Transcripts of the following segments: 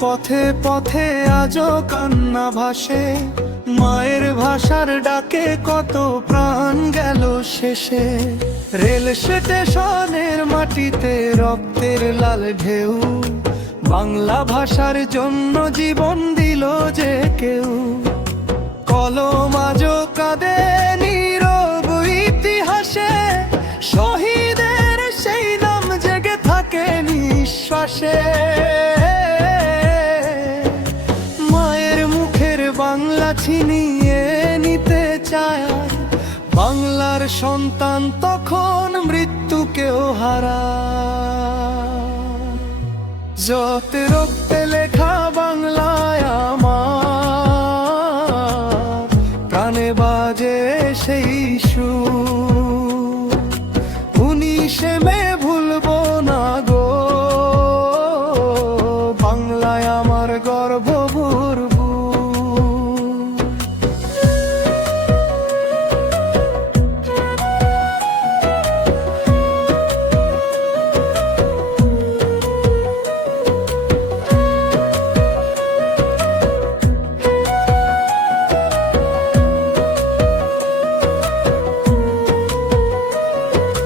পথে পথে আজও কান্না ভাসে, মায়ের ভাষার ডাকে কত প্রাণ গেল শেষে। রেল স্টেশনের মাটিতে রক্তের লাল ঢেউ, বাংলা ভাষার জন্য জীবন দিল যে কেউ। কলম আজও কাঁদে নীরব ইতিহাসে, শহীদের সেই নাম জেগে থাকে নিঃশ্বাসে। মায়ের মুখের বাংলা ছিনিয়ে নিতে চায়, বাংলার সন্তান তখন মৃত্যুকেও হারায়। যত রক্তে লেখা বাংলায় আমার, প্রাণে বাজে সেই সুর। 19শে মে ভুলবো না গো, বাংলায় আমার গর্ব ভরপুর।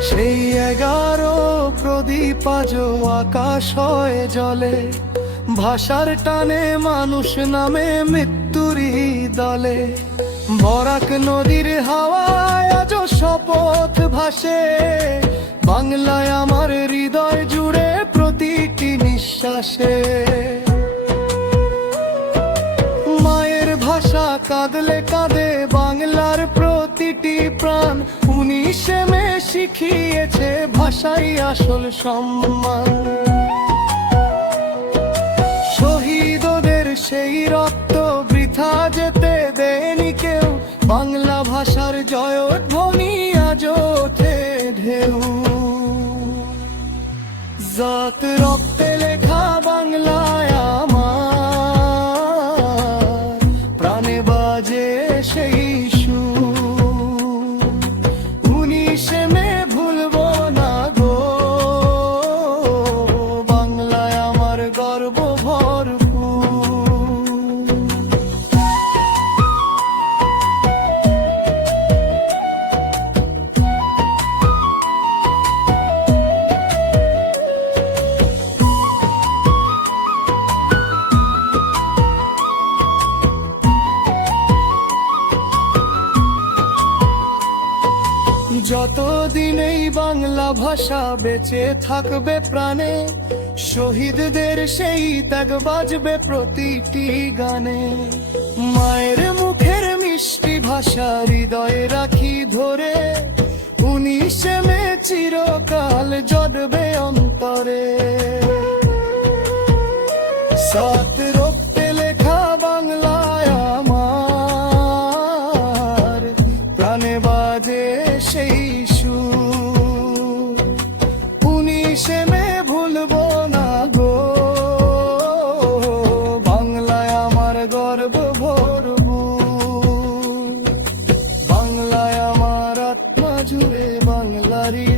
সেই 11 প্রদীপ আজও আকাশ হয়ে জ্বলে, ভাষার টানে মানুষ নামে মৃত্যুরই দলে। বরাক নদীর হাওয়ায় আজও শপথ ভাসে, বাংলায় আমার হৃদয় জুড়ে প্রতিটি নিঃশ্বাসে। মায়ের ভাষা কাঁদলে কাঁদে বাংলার প্রতিটি প্রাণ। 19শে মে শিখিয়েছে ভাষাই আসল সম্মান। শহীদদের সেই রক্ত বৃথা যেতে দেয়নি কেউ, বাংলা ভাষার জয়ধ্বনি আজও ওঠে ঢেউ। যত রক্তে লেখা বাংলায় আমার, প্রাণে বাজে সেই সুর। 19শে মে ভুলবো না গো, বাংলায় আমার গর্ব ভরপুর। যতদিন এই বাংলা ভাষা বেঁচে থাকবে প্রাণে, শহীদদের সেই ত্যাগ বাজবে প্রতিটি গানে। মায়ের মুখের মিষ্টি ভাষা হৃদয়ে রাখি ধরে, 19শে মে চিরকাল জড়বে অন্তরে। সাত রক্তে লেখা বাংলায় আমার, প্রাণে বাজে সেই সুর। 19শে মে ভুলবো না গো, বাংলায় আমার গর্ব ভরপুর। বাংলায় আমার আত্মা জুড়ে বাংলারই